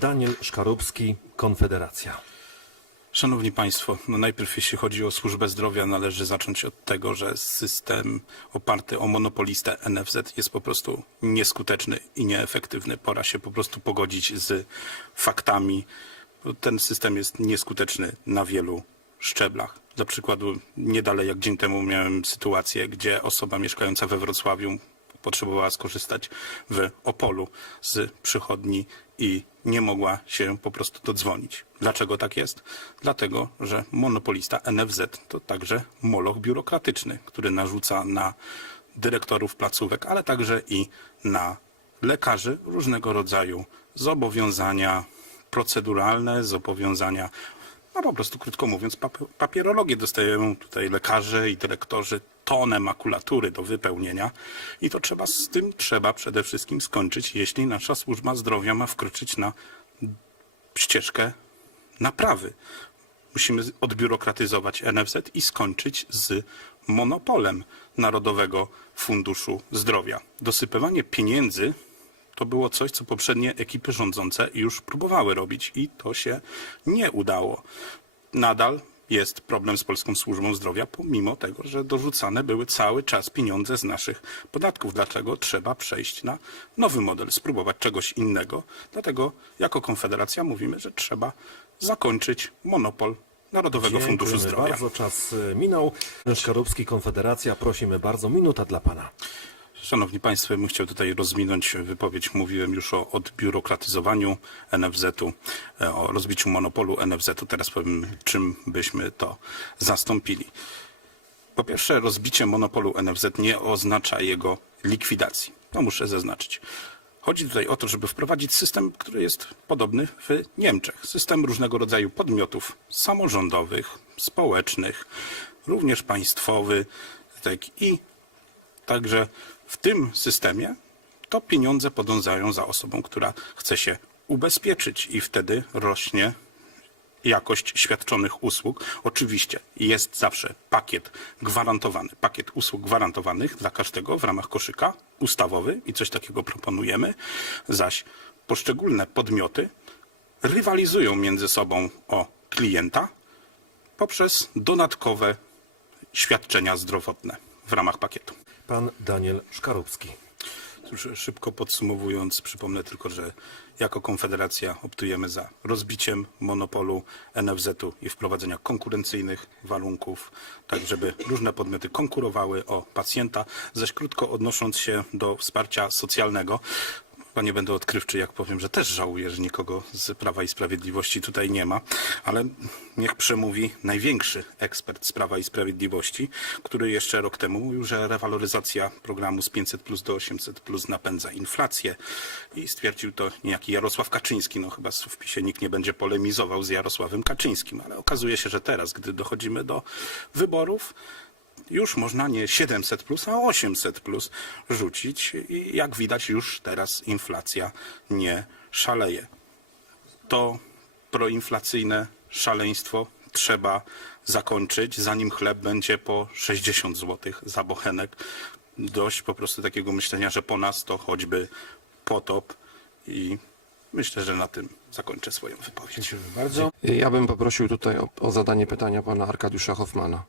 Daniel Szkarubski, Konfederacja. Szanowni Państwo, no najpierw jeśli chodzi o służbę zdrowia, należy zacząć od tego, że system oparty o monopolistę NFZ jest po prostu nieskuteczny i nieefektywny. Pora się po prostu pogodzić z faktami. Ten system jest nieskuteczny na wielu szczeblach. Dla przykładu, nie dalej jak dzień temu miałem sytuację, gdzie osoba mieszkająca we Wrocławiu potrzebowała skorzystać w Opolu z przychodni i nie mogła się po prostu dodzwonić. Dlaczego tak jest? Dlatego, że monopolista NFZ to także moloch biurokratyczny, który narzuca na dyrektorów placówek, ale także i na lekarzy różnego rodzaju zobowiązania proceduralne, zobowiązania, no po prostu krótko mówiąc, pap- papierologię dostają tutaj lekarze i dyrektorzy tonę makulatury do wypełnienia i to trzeba z tym trzeba przede wszystkim skończyć, jeśli nasza służba zdrowia ma wkroczyć na ścieżkę naprawy. Musimy odbiurokratyzować NFZ i skończyć z monopolem Narodowego Funduszu Zdrowia. Dosypywanie pieniędzy to było coś, co poprzednie ekipy rządzące już próbowały robić i to się nie udało. Nadal jest problem z polską służbą zdrowia, pomimo tego, że dorzucane były cały czas pieniądze z naszych podatków. Dlaczego trzeba przejść na nowy model, spróbować czegoś innego? Dlatego jako Konfederacja mówimy, że trzeba zakończyć monopol Narodowego Funduszu Dziękujemy Zdrowia. bardzo, czas y, minął. Szkarubski, Konfederacja, prosimy bardzo, minuta dla Pana. Szanowni Państwo, ja bym chciał tutaj rozwinąć wypowiedź. Mówiłem już o odbiurokratyzowaniu NFZ-u, e, o rozbiciu monopolu NFZ-u. Teraz powiem, czym byśmy to zastąpili. Po pierwsze, rozbicie monopolu NFZ nie oznacza jego likwidacji. To muszę zaznaczyć. Chodzi tutaj o to, żeby wprowadzić system, który jest podobny w Niemczech. System różnego rodzaju podmiotów samorządowych, społecznych, również państwowy, tak i Także w tym systemie to pieniądze podążają za osobą, która chce się ubezpieczyć i wtedy rośnie jakość świadczonych usług. Oczywiście jest zawsze pakiet gwarantowany, pakiet usług gwarantowanych dla każdego w ramach koszyka ustawowy i coś takiego proponujemy, zaś poszczególne podmioty rywalizują między sobą o klienta poprzez dodatkowe świadczenia zdrowotne w ramach pakietu. Pan Daniel Szkarubski. Cóż, szybko podsumowując, przypomnę tylko, że jako Konfederacja optujemy za rozbiciem monopolu NFZ-u i wprowadzenia konkurencyjnych warunków, tak żeby różne podmioty konkurowały o pacjenta. Zaś krótko odnosząc się do wsparcia socjalnego, chyba nie będę odkrywczy, jak powiem, że też żałuję, że nikogo z Prawa i Sprawiedliwości tutaj nie ma, ale niech przemówi największy ekspert z Prawa i Sprawiedliwości, który jeszcze rok temu mówił, że rewaloryzacja programu z 500 plus do 800 plus napędza inflację i stwierdził to niejaki Jarosław Kaczyński. No chyba w PiSie nikt nie będzie polemizował z Jarosławem Kaczyńskim, ale okazuje się, że teraz, gdy dochodzimy do wyborów, już można nie 700 plus, a 800 plus rzucić i jak widać już teraz inflacja nie szaleje. To proinflacyjne szaleństwo trzeba zakończyć, zanim chleb będzie po 60 zł za bochenek. Dość po prostu takiego myślenia, że po nas to choćby potop i myślę, że na tym zakończę swoją wypowiedź. Bardzo. Ja bym poprosił tutaj o, o zadanie pytania pana Arkadiusza Hoffmana.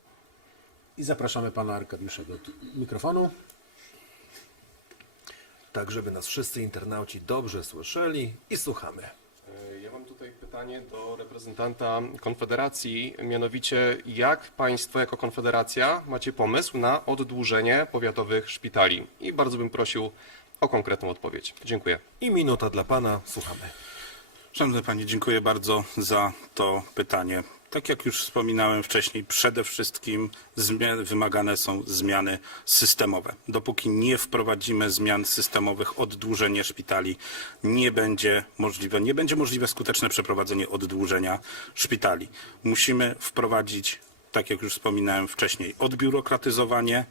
I zapraszamy pana Arkadiusza do mikrofonu. Tak, żeby nas wszyscy internauci dobrze słyszeli i słuchamy. Ja mam tutaj pytanie do reprezentanta Konfederacji, mianowicie jak Państwo jako Konfederacja macie pomysł na oddłużenie powiatowych szpitali? I bardzo bym prosił o konkretną odpowiedź. Dziękuję. I minuta dla Pana, słuchamy. Szanowny Panie, dziękuję bardzo za to pytanie. Tak jak już wspominałem wcześniej, przede wszystkim wymagane są zmiany systemowe. Dopóki nie wprowadzimy zmian systemowych, oddłużenie szpitali nie będzie możliwe. Nie będzie możliwe skuteczne przeprowadzenie oddłużenia szpitali. Musimy wprowadzić, tak jak już wspominałem wcześniej, odbiurokratyzowanie,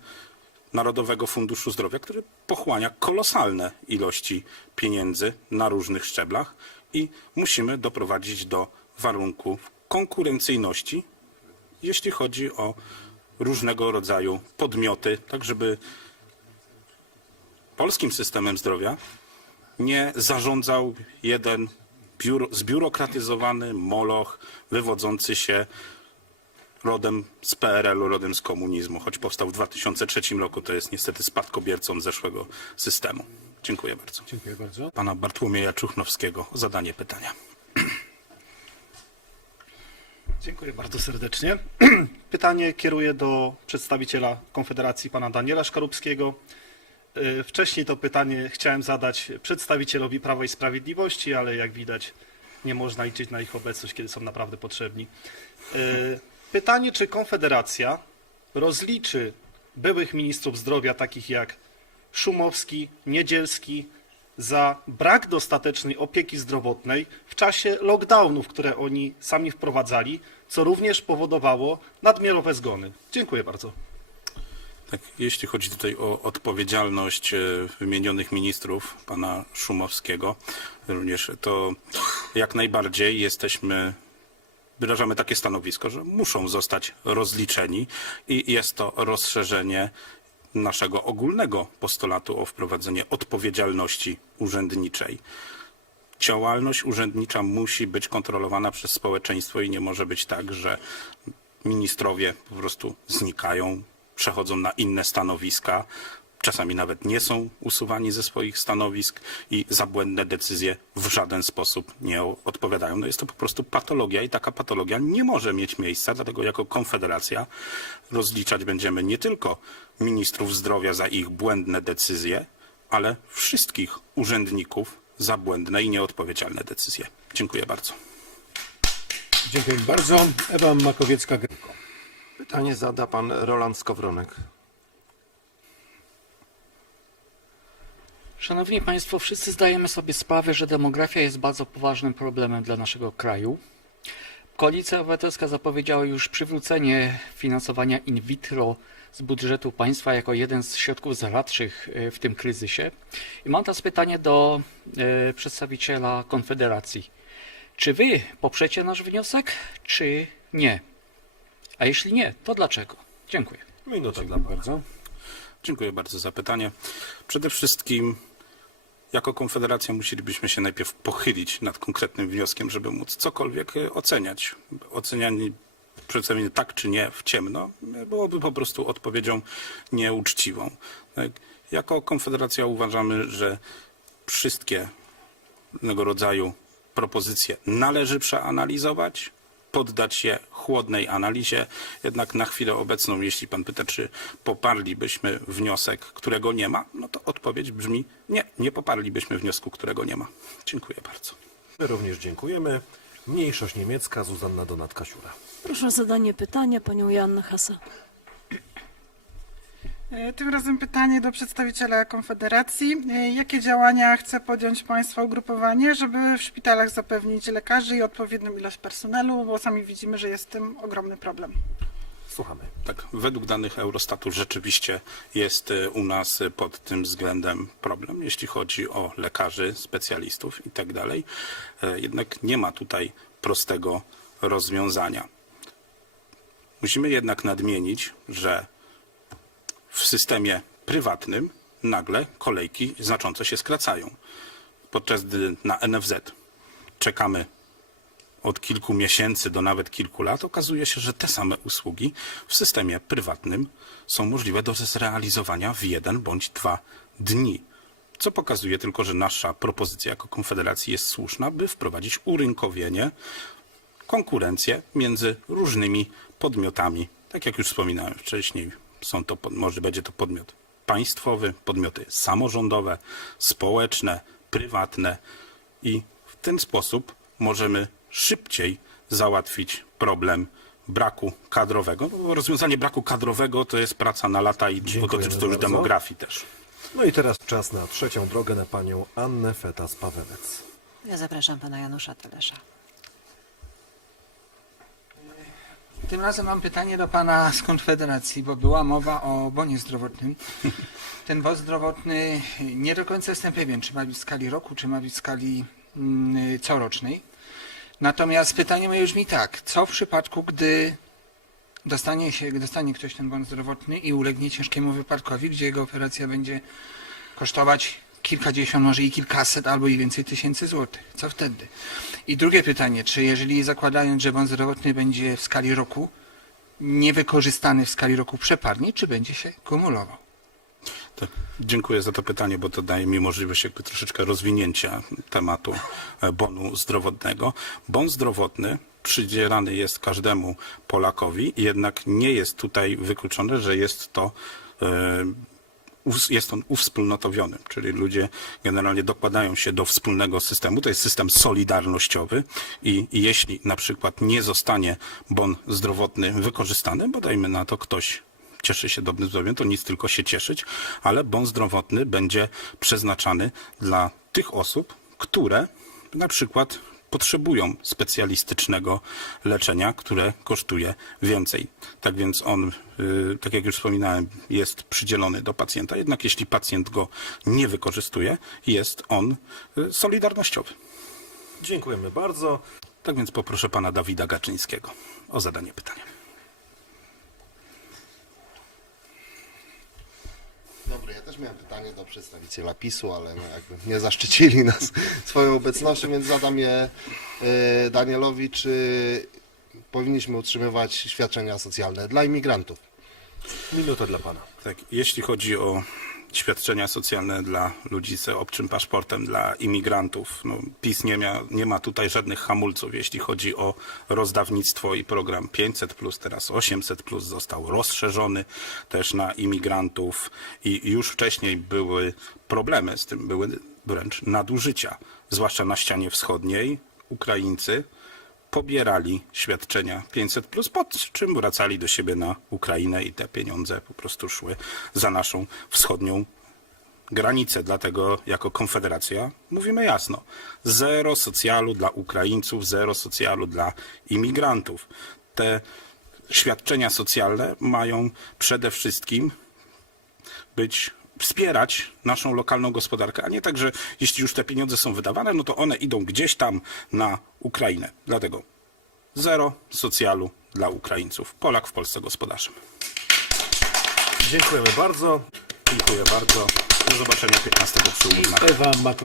Narodowego Funduszu Zdrowia, który pochłania kolosalne ilości pieniędzy na różnych szczeblach i musimy doprowadzić do warunków konkurencyjności, jeśli chodzi o różnego rodzaju podmioty, tak żeby polskim systemem zdrowia nie zarządzał jeden biuro, zbiurokratyzowany moloch wywodzący się rodem z PRL-u, rodem z komunizmu, choć powstał w 2003 roku, to jest niestety spadkobiercą zeszłego systemu. Dziękuję bardzo. Dziękuję bardzo. Pana Bartłomieja Czuchnowskiego o zadanie pytania. Dziękuję bardzo serdecznie. Pytanie kieruję do przedstawiciela Konfederacji, pana Daniela Szkarubskiego. Y, Wcześniej to pytanie chciałem zadać przedstawicielowi Prawa i Sprawiedliwości, ale jak widać nie można liczyć na ich obecność, kiedy są naprawdę potrzebni. Y, Pytanie, czy Konfederacja rozliczy byłych ministrów zdrowia, takich jak Szumowski, Niedzielski, za brak dostatecznej opieki zdrowotnej w czasie lockdownów, które oni sami wprowadzali, co również powodowało nadmiarowe zgony. Dziękuję bardzo. Tak, jeśli chodzi tutaj o odpowiedzialność e, wymienionych ministrów, pana Szumowskiego, również to jak najbardziej jesteśmy, wyrażamy takie stanowisko, że muszą zostać rozliczeni i jest to rozszerzenie naszego ogólnego postulatu o wprowadzenie odpowiedzialności urzędniczej. Działalność urzędnicza musi być kontrolowana przez społeczeństwo i nie może być tak, że ministrowie po prostu znikają, przechodzą na inne stanowiska, czasami nawet nie są usuwani ze swoich stanowisk i za błędne decyzje w żaden sposób nie odpowiadają. No jest to po prostu patologia i taka patologia nie może mieć miejsca, dlatego jako Konfederacja rozliczać będziemy nie tylko ministrów zdrowia za ich błędne decyzje, ale wszystkich urzędników za błędne i nieodpowiedzialne decyzje. Dziękuję bardzo. Dziękuję bardzo. Ewa Makowiecka-Gryko. Pytanie zada pan Roland Skowronek. Szanowni Państwo, wszyscy zdajemy sobie sprawę, że demografia jest bardzo poważnym problemem dla naszego kraju. Koalicja Obywatelska zapowiedziała już przywrócenie finansowania in vitro z budżetu państwa jako jeden z środków zaradczych e, w tym kryzysie. I mam teraz pytanie do e, przedstawiciela Konfederacji. Czy wy poprzecie nasz wniosek, czy nie? A jeśli nie, to dlaczego? Dziękuję. Minuta dla Dziękuję bardzo. Dziękuję bardzo za pytanie. Przede wszystkim jako Konfederacja musielibyśmy się najpierw pochylić nad konkretnym wnioskiem, żeby móc cokolwiek e, oceniać. Ocenianie przedstawienie tak czy nie w ciemno e, byłoby po prostu odpowiedzią nieuczciwą. Tak? Jako Konfederacja uważamy, że wszystkie rodzaju propozycje należy przeanalizować, poddać je chłodnej analizie. Jednak na chwilę obecną, jeśli pan pyta, czy poparlibyśmy wniosek, którego nie ma, no to odpowiedź brzmi nie, nie poparlibyśmy wniosku, którego nie ma. Dziękuję bardzo. My również dziękujemy. Mniejszość niemiecka, Zuzanna Donatka-Siura. Proszę o zadanie pytania panią Joannę Hasa. E, Tym razem pytanie do przedstawiciela Konfederacji. E, Jakie działania chce podjąć Państwa ugrupowanie, żeby w szpitalach zapewnić lekarzy i odpowiednią ilość personelu, bo sami widzimy, że jest tym ogromny problem. Słuchamy. Tak, według danych Eurostatu rzeczywiście jest e, u nas pod tym względem problem, jeśli chodzi o lekarzy, specjalistów i tak dalej. Jednak nie ma tutaj prostego rozwiązania. Musimy jednak nadmienić, że systemie prywatnym nagle kolejki znacząco się skracają. Podczas gdy na NFZ czekamy od kilku miesięcy do nawet kilku lat, okazuje się, że te same usługi w systemie prywatnym są możliwe do zrealizowania w jeden bądź dwa dni. Co pokazuje tylko, że nasza propozycja jako Konfederacji jest słuszna, by wprowadzić urynkowienie, konkurencję między różnymi podmiotami. Tak jak już wspominałem wcześniej, są to, może będzie to podmiot państwowy, podmioty samorządowe, społeczne, prywatne i w ten sposób możemy szybciej załatwić problem braku kadrowego. No, bo rozwiązanie braku kadrowego to jest praca na lata i dotyczy to już bardzo. demografii też. No i teraz czas na trzecią drogę na panią Annę Fetas-Pawelec. Ja zapraszam pana Janusza Telesza. Tym razem mam pytanie do pana z Konfederacji, bo była mowa o bonie zdrowotnym. Ten bon zdrowotny nie do końca jestem pewien, czy ma być w skali roku, czy ma być w skali mm, corocznej. Natomiast pytanie moje brzmi tak, co w przypadku, gdy dostanie, się, dostanie ktoś ten bon zdrowotny i ulegnie ciężkiemu wypadkowi, gdzie jego operacja będzie kosztować kilkadziesiąt, może i kilkaset albo i więcej tysięcy złotych. Co wtedy? I drugie pytanie, czy jeżeli zakładając, że bon zdrowotny będzie w skali roku niewykorzystany w skali roku przepadnie, czy będzie się kumulował? Dziękuję za to pytanie, bo to daje mi możliwość jakby troszeczkę rozwinięcia tematu e, bonu zdrowotnego. Bon zdrowotny przydzielany jest każdemu Polakowi, jednak nie jest tutaj wykluczone, że jest to us- jest on uwspólnotowiony, czyli ludzie generalnie dokładają się do wspólnego systemu. To jest system solidarnościowy i, i jeśli na przykład nie zostanie bon zdrowotny wykorzystany, bo dajmy na to ktoś cieszy się dobrym zdrowiem, to nic tylko się cieszyć, ale bon zdrowotny będzie przeznaczany dla tych osób, które na przykład potrzebują specjalistycznego leczenia, które kosztuje więcej. Tak więc on, y, tak jak już wspominałem, jest przydzielony do pacjenta, jednak jeśli pacjent go nie wykorzystuje, jest on y, solidarnościowy. Dziękujemy bardzo. Tak więc poproszę pana Dawida Gaczyńskiego o zadanie pytania. Dobry, ja miałem pytanie do przedstawiciela PiSu, ale no jakby nie zaszczycili nas swoją obecnością, więc zadam je e, Danielowi, czy powinniśmy utrzymywać świadczenia socjalne dla imigrantów? Minuta dla pana. Tak, jeśli chodzi o świadczenia socjalne dla ludzi z obcym paszportem, dla imigrantów, no, PiS nie, nie ma tutaj żadnych hamulców, jeśli chodzi o rozdawnictwo i program 500, teraz 800 został rozszerzony też na imigrantów i już wcześniej były problemy z tym, były wręcz nadużycia, zwłaszcza na ścianie wschodniej. Ukraińcy pobierali świadczenia 500, po czym wracali do siebie na Ukrainę i te pieniądze po prostu szły za naszą wschodnią granicę. Dlatego jako Konfederacja mówimy jasno: zero socjalu dla Ukraińców, zero socjalu dla imigrantów. Te świadczenia socjalne mają przede wszystkim być wspierać naszą lokalną gospodarkę, a nie tak, że jeśli już te pieniądze są wydawane, no to one idą gdzieś tam na Ukrainę. Dlatego zero socjalu dla Ukraińców. Polak w Polsce gospodarzem. Dziękujemy bardzo. Dziękuję bardzo. Do zobaczenia 15 przy urnach. Ewa Mak